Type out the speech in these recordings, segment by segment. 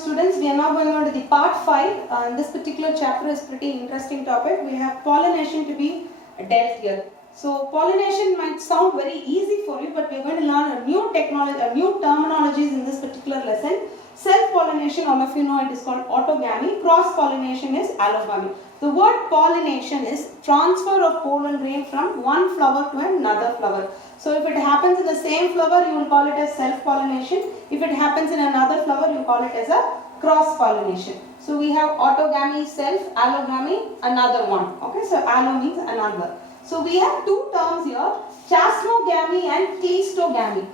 students, we are now going on to the part 5. This particular chapter is pretty interesting topic. We have pollination to be dealt here. So pollination might sound very easy for you, but we are going to learn a new technology, new terminologies in this particular lesson. Self-pollination, all of you know it is called autogamy. Cross-pollination is allogamy. The word pollination is transfer of pollen grain from one flower to another flower. So if it happens in the same flower, you will call it as self-pollination. If it happens in another flower, you call it as a cross-pollination. So we have autogamy, self, allogamy, another one. Okay, so allo means another. So we have two terms here, chasmogamy and cleistogamy.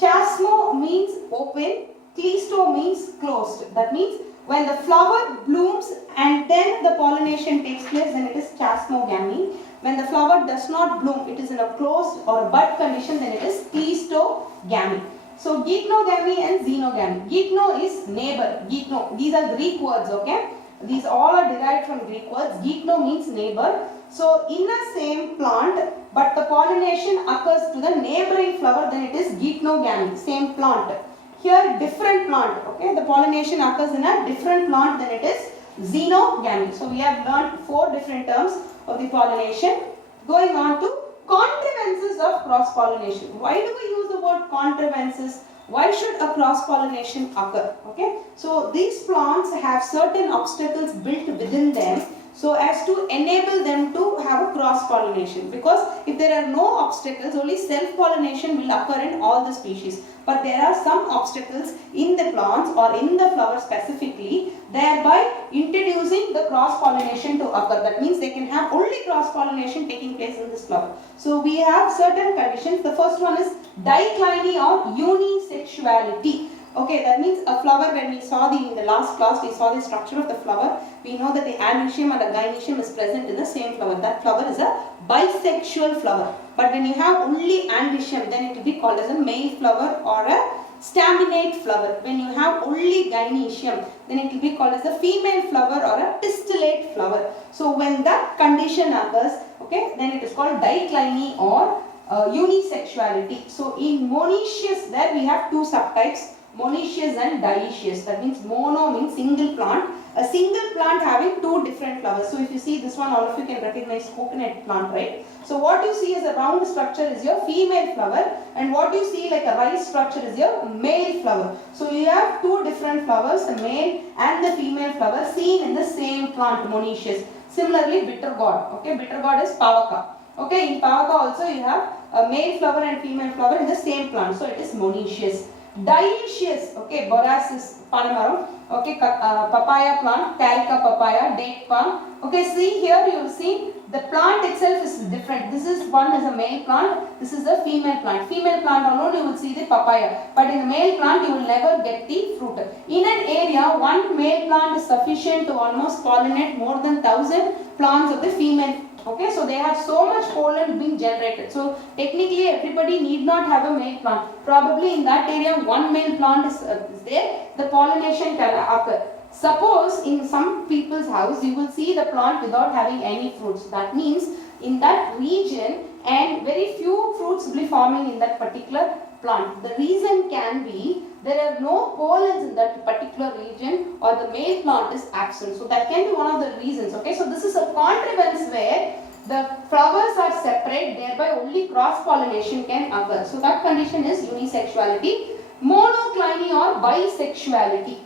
Chasmo means open, cleisto means closed. That means when the flower blooms and then the pollination takes place, then it is chasmogamy. When the flower does not bloom, it is in a closed or a bud condition, then it is cleistogamy. So geitonogamy and xenogamy. Geitno is neighbor. Geitno. These are Greek words, okay? These all are derived from Greek words. Geitno means neighbor. So in a same plant, but the pollination occurs to the neighboring flower, then it is geitonogamy. Same plant. Here different plant, okay? The pollination occurs in a different plant, then it is xenogamy. So we have learned 4 different terms of the pollination. Going on to contrivances of cross-pollination. Why do we use the word contrivances? Why should a cross-pollination occur? Okay, so these plants have certain obstacles built within them so as to enable them to have a cross-pollination, because if there are no obstacles, only self-pollination will occur in all the species. But there are some obstacles in the plants or in the flower specifically, thereby introducing the cross-pollination to occur. That means they can have only cross-pollination taking place in this flower. So we have certain conditions. The first one is dicliny or unisexuality. Okay, that means a flower, when we saw in the last class, we saw the structure of the flower. We know that the androecium and the gynoecium is present in the same flower. That flower is a bisexual flower. But when you have only androecium, then it will be called as a male flower or a staminate flower. When you have only gynoecium, then it will be called as a female flower or a pistillate flower. So when that condition occurs, okay, then it is called dicliny or unisexuality. So in monoecious, there we have 2 subtypes, monoecious and dioecious. That means mono means single plant. A single plant having 2 different flowers. So if you see this one, all of you can recognize coconut plant, right? So what you see as a round structure is your female flower, and what you see like a rice structure is your male flower. So you have 2 different flowers, the male and the female flower, seen in the same plant, monoecious. Similarly, bitter gourd. Okay, bitter gourd is pavaka. Okay, in pavaka also you have a male flower and female flower in the same plant. So it is monoecious. Dioecious, okay, borassus, panamarum, okay, papaya plant, carica papaya, date palm. Okay, see here you will see the plant itself is different. This is one is a male plant, this is a female plant. Female plant alone you will see the papaya, but in the male plant you will never get the fruit. In an area, one male plant is sufficient to almost pollinate more than 1000 plants of the female. Okay, so they have so much pollen being generated. So technically everybody need not have a male plant. Probably in that area one male plant is there, the pollination can occur. Suppose in some people's house you will see the plant without having any fruits. That means in that region and very few fruits will be forming in that particular plant. The reason can be there are no pollens in that particular region or the male plant is absent. So that can be one of the reasons. Okay, so this is a contrivance where the flowers are separate, thereby only cross-pollination can occur. So that condition is unisexuality. Monocliny or bisexuality.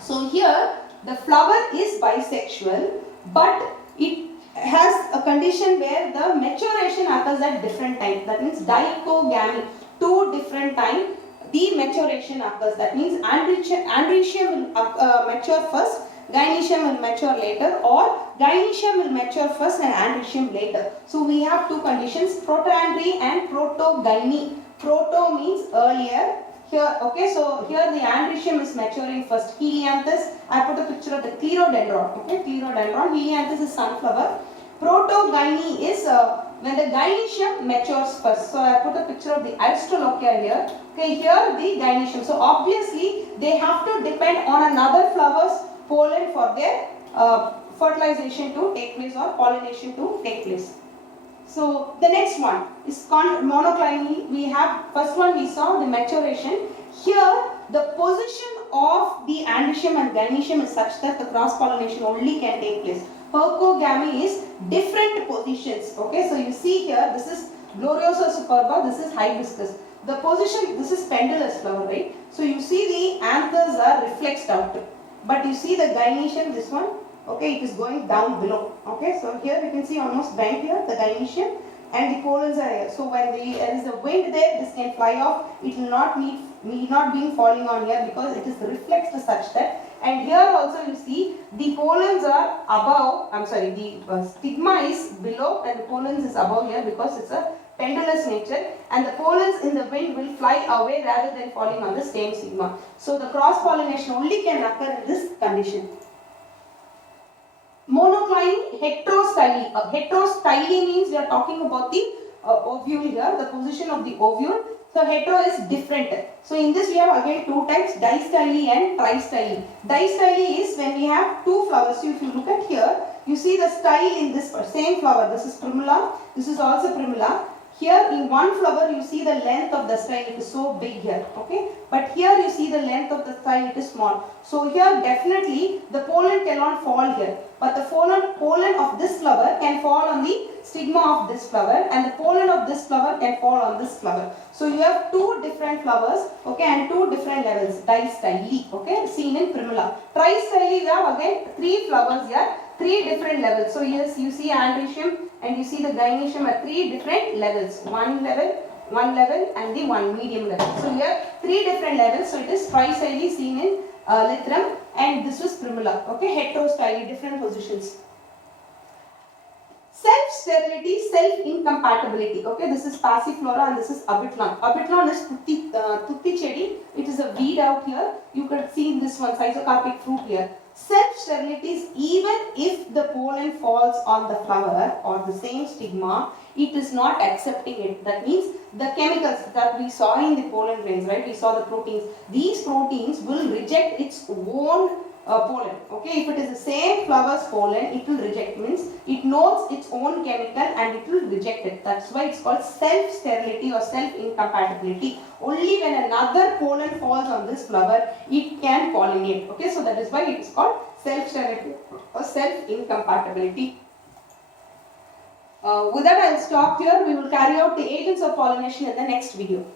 So here the flower is bisexual, but it has a condition where the maturation occurs at different times. That means dichogamy, 2 different times the maturation occurs. That means androecium will mature first, gynoecium will mature later, or gynoecium will mature first and androecium later. So we have 2 conditions, protoandry and protogyny. Proto means earlier. Here, okay, so here the androecium is maturing first. Helianthus, I put a picture of the clerodendron. Okay, clerodendron. Helianthus is sunflower. Protogyny is when the gynoecium matures first. So I put a picture of the Aristolochia here. Okay, here the gynoecium. So obviously they have to depend on another flower's pollen for their fertilization to take place or pollination to take place. So the next one is called monocliny. We have first one we saw the maturation. Here the position of the androecium and gynoecium is such that the cross-pollination only can take place. Hercogamy is different positions. Okay, so you see here, this is Gloriosa superba, this is hibiscus. The position, this is pendulous flower, right? So you see the anthers are reflexed out. But you see the gynoecium, this one, okay, it is going down below. Okay, so here we can see almost bent here, the gynoecium, and the pollens are here. So when there is a wind there, this can fly off. It will not need not being falling on here because it is reflexed such that. And here also you see the pollens are above, the stigma is below and the pollens is above here because it's a pendulous nature, and the pollens in the wind will fly away rather than falling on the same stigma. So the cross pollination only can occur in this condition. Monocline, heterostyly. Heterostyly means we are talking about the ovule here, the position of the ovule. So hetero is different. So in this we have again two types, distyly and tristyly. Distyly is when we have two flowers. So if you look at here, you see the style in this same flower. This is primula, this is also primula. Here in one flower you see the length of the style, it is so big here, okay, but here you see the length of the style, it is small. So here definitely the pollen cannot fall here, but the pollen of this flower can fall on the stigma of this flower, and the pollen of this flower can fall on this flower. So you have two different flowers, okay, and two different levels, distyly, okay, seen in primula. Tristyly, you have again three flowers here, three different levels. So yes, you see androecium and you see the gynoecium at three different levels, one level and the one medium level. So here three different levels. So it is tristyly seen in Lythrum, and this was primula, okay, heterostyly, different positions. Self-sterility, self-incompatibility. Okay, this is passiflora and this is abitlon. Abitlon is tutti chedi. It is a weed out here. You can see in this one, schizocarpic fruit here. Self-sterility is even if the pollen falls on the flower or the same stigma, it is not accepting it. That means the chemicals that we saw in the pollen grains, right? We saw the proteins. These proteins will reject its own pollen. Okay, if it is the same flower's pollen, it will reject. Means it knows its own chemical and it will reject it. That's why it's called self-sterility or self-incompatibility. Only when another pollen falls on this flower, it can pollinate. Okay, so that is why it is called self-sterility or self-incompatibility. With that, I will stop here. We will carry out the agents of pollination in the next video.